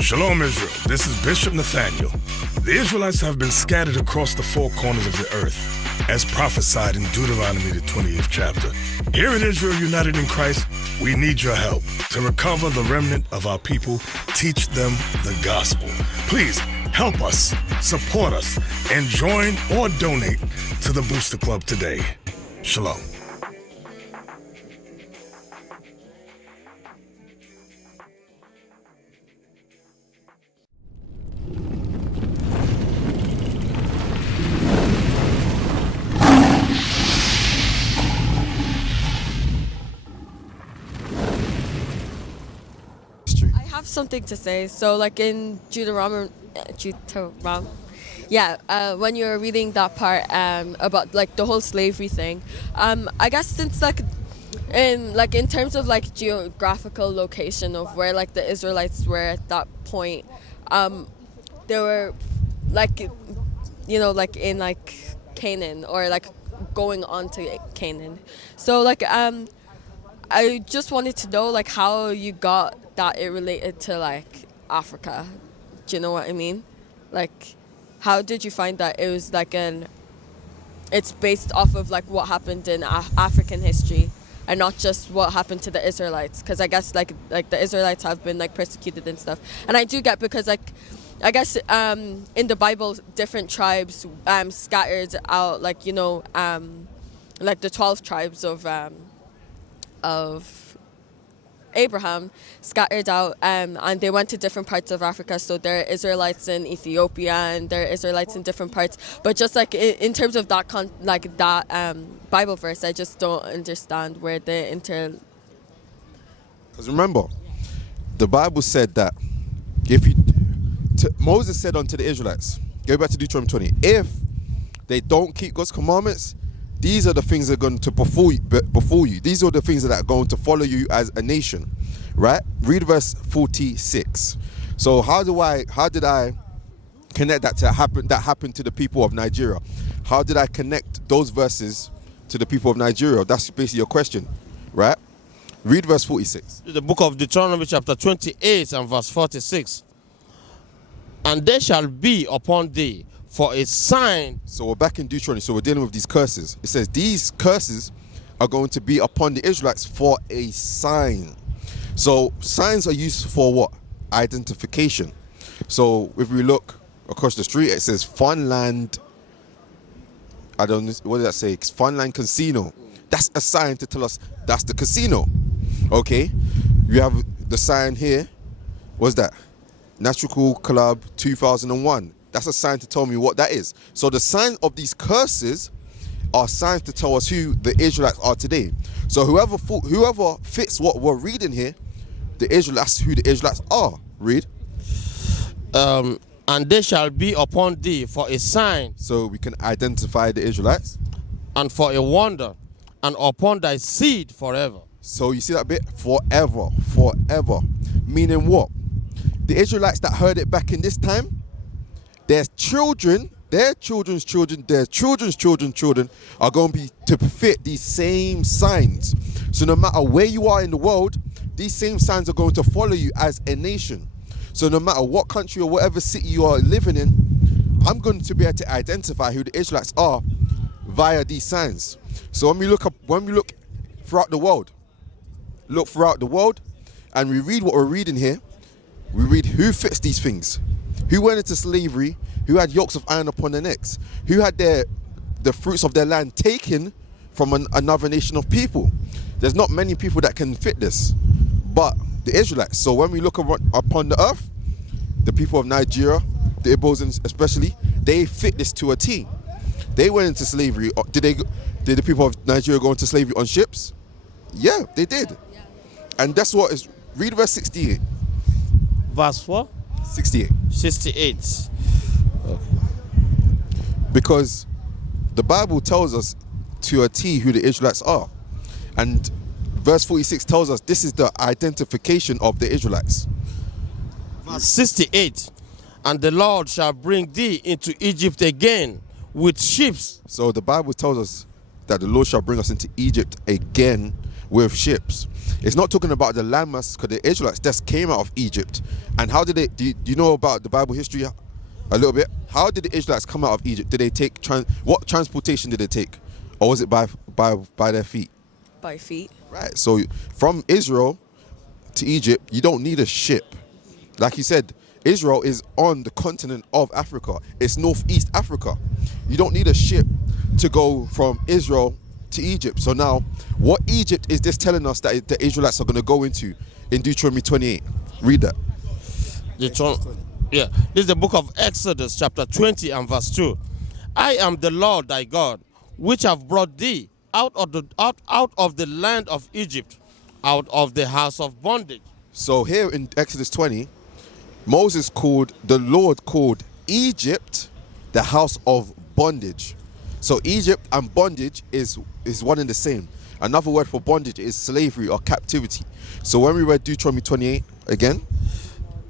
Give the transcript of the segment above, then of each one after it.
Shalom, Israel. This is Bishop Nathaniel. The Israelites have been scattered across the four corners of the earth, as prophesied in Deuteronomy, the 20th chapter. Here in Israel United in Christ, we need your help to recover the remnant of our people, teach them the gospel. Please help us, support us, and join or donate to the Booster Club today. Shalom. Something to say. So like in Deuteronomy, when you're reading that part about like the whole slavery thing, I guess since in terms of like geographical location of where like the Israelites were at that point, they were like in like Canaan or like going on to Canaan. So like I just wanted to know like how you got that it related to like Africa. Do you know what I mean? Like, how did you find that it was like it's based off of like what happened in African history and not just what happened to the Israelites? Because I guess like the Israelites have been like persecuted and stuff. And I do get, because like I guess in the Bible different tribes scattered out, like like the 12 tribes of Abraham scattered out and they went to different parts of Africa. So there are Israelites in Ethiopia and there are Israelites in different parts. But just like in terms of that Bible verse, I just don't understand where the Because remember, the Bible said that Moses said unto the Israelites, go back to Deuteronomy 20, if they don't keep God's commandments, these are the things that are going to befall you. These are the things that are going to follow you as a nation, right? Read verse 46. So how did I connect that happened to the people of Nigeria? How did I connect those verses to the people of Nigeria? That's basically your question, right? Read verse 46. The book of Deuteronomy chapter 28 and verse 46. And there shall be upon thee for a sign. So we're back in Deuteronomy, so we're dealing with these curses. It says these curses are going to be upon the Israelites for a sign. So signs are used for what? Identification. So if we look across the street, it says Funland, what did that say? Funland Casino. That's a sign to tell us that's the casino. Okay, you have the sign here. What's that? Natural Club 2001. That's a sign to tell me what that is. So the signs of these curses are signs to tell us who the Israelites are today. So whoever fits what we're reading here, that's who the Israelites are. Read. And they shall be upon thee for a sign. So we can identify the Israelites. And for a wonder, and upon thy seed forever. So you see that bit? Forever, forever. Meaning what? The Israelites that heard it back in this time, their children, their children's children, their children's children's children are going to be to fit these same signs. So no matter where you are in the world, these same signs are going to follow you as a nation. So no matter what country or whatever city you are living in, I'm going to be able to identify who the Israelites are via these signs. So when we look throughout the world, and we read what we're reading here, we read who fits these things. Who went into slavery, who had yokes of iron upon their necks, who had the fruits of their land taken from another nation of people. There's not many people that can fit this, but the Israelites. So when we look upon the earth, the people of Nigeria, the Igbos especially, they fit this to a T. They went into slavery. Did the people of Nigeria go into slavery on ships? Yeah, they did. And that's what is. Read verse 68. Verse 4? 68. 68. Because the Bible tells us to a T who the Israelites are. And verse 46 tells us this is the identification of the Israelites. Verse 68. And the Lord shall bring thee into Egypt again with ships. So the Bible tells us that the Lord shall bring us into Egypt again with ships. It's not talking about the landmass, because the Israelites just came out of Egypt. And how did they, do you know about the Bible history a little bit? How did the Israelites come out of Egypt? Did they take, what transportation did they take? Or was it by their feet? By feet. Right, so from Israel to Egypt, you don't need a ship. Like you said, Israel is on the continent of Africa. It's northeast Africa. You don't need a ship to go from Israel to Egypt. So now, what Egypt is this telling us that the Israelites are going to go into in Deuteronomy 28? Read that. Yeah, this is the book of Exodus chapter 20 and verse 2. I am the Lord thy God, which have brought thee out of the land of Egypt, out of the house of bondage. So here in Exodus 20, the Lord called Egypt the house of bondage. So Egypt and bondage is one and the same. Another word for bondage is slavery or captivity. So when we read Deuteronomy 28 again.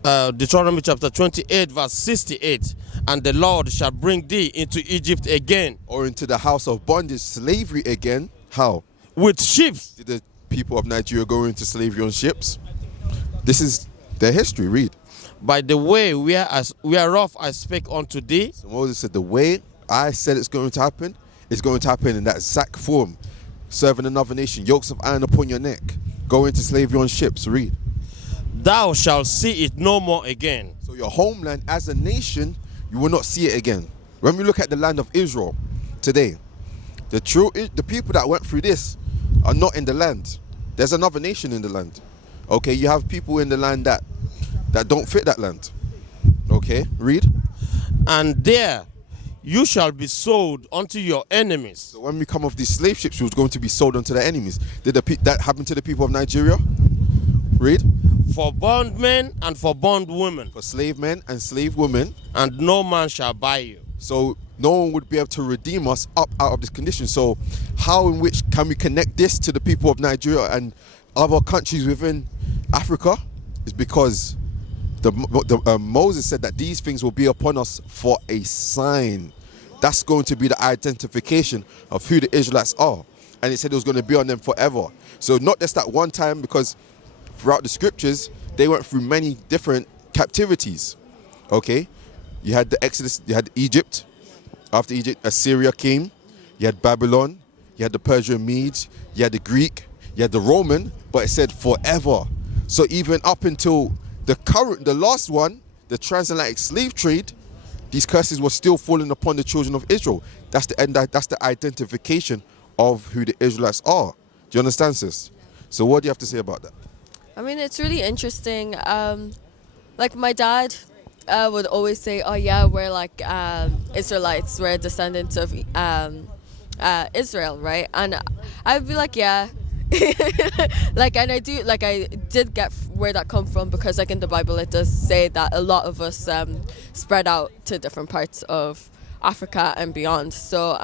Deuteronomy chapter 28 verse 68. And the Lord shall bring thee into Egypt again. Or into the house of bondage, slavery again. How? With ships. Did the people of Nigeria go into slavery on ships? This is their history. Read. By the way whereof I spake unto thee. So Moses said, the way I said it's going to happen in that exact form. Serving another nation, yokes of iron upon your neck. Go into slavery on ships. Read. Thou shalt see it no more again. So your homeland as a nation, you will not see it again. When we look at the land of Israel today, the people that went through this are not in the land. There's another nation in the land. Okay, you have people in the land that don't fit that land. Okay, read. And there you shall be sold unto your enemies. So when we come off these slave ships, we was going to be sold unto their enemies. Did that happen to the people of Nigeria? Read. For bondmen and for bondwomen. For slave men and slave women. And no man shall buy you. So no one would be able to redeem us up out of this condition. So how in which can we connect this to the people of Nigeria and other countries within Africa? Is because Moses said that these things will be upon us for a sign. That's going to be the identification of who the Israelites are. And it said it was going to be on them forever. So not just that one time, because throughout the scriptures, they went through many different captivities. Okay? You had the Exodus, you had Egypt. After Egypt, Assyria came. You had Babylon. You had the Persian Medes. You had the Greek. You had the Roman. But it said forever. So even up until the last one, the transatlantic slave trade, these curses were still falling upon the children of Israel. That's the identification of who the Israelites are. Do you understand, sis? So what do you have to say about that? I mean, it's really interesting. Like my dad would always say, "Oh yeah, we're like Israelites. We're descendants of Israel, right?" And I'd be like, "Yeah." I did get where that come from, because like in the Bible it does say that a lot of us spread out to different parts of Africa and beyond. So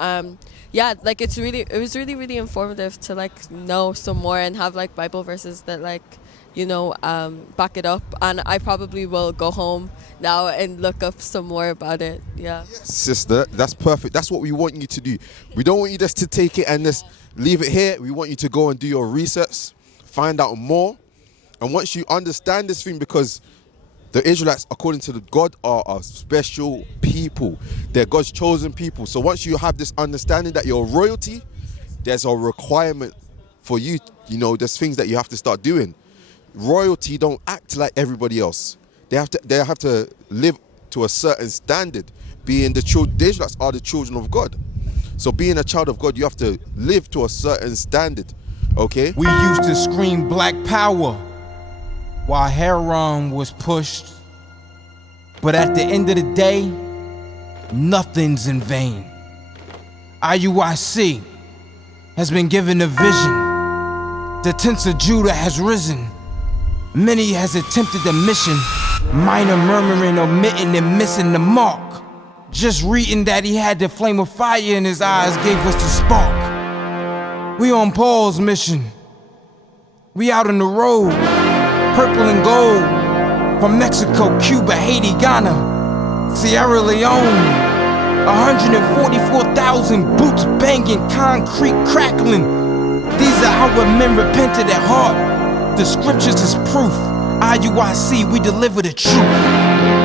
like it was really informative to like know some more and have like Bible verses that like back it up. And I probably will go home now and look up some more about it. Yeah. Yes, sister, that's perfect. That's what we want you to do. We don't want you just to take it and just leave it here. We want you to go and do your research, find out more. And once you understand this thing, because the Israelites, according to God, are a special people. They're God's chosen people. So once you have this understanding that you're royalty, there's a requirement for you. There's things that you have to start doing. Royalty don't act like everybody else. They have to live to a certain standard. The Israelites are the children of God. So being a child of God, you have to live to a certain standard. Okay? We used to scream black power while Haran was pushed. But at the end of the day, nothing's in vain. IUIC has been given a vision. The tents of Judah has risen. Many has attempted the mission, minor murmuring, omitting, and missing the mark. Just reading that he had the flame of fire in his eyes gave us the spark. We on Paul's mission. We out on the road, purple and gold, from Mexico, Cuba, Haiti, Ghana, Sierra Leone. 144,000 boots banging, concrete crackling. These are our men repented at heart. The scriptures is proof. IUIC, we deliver the truth.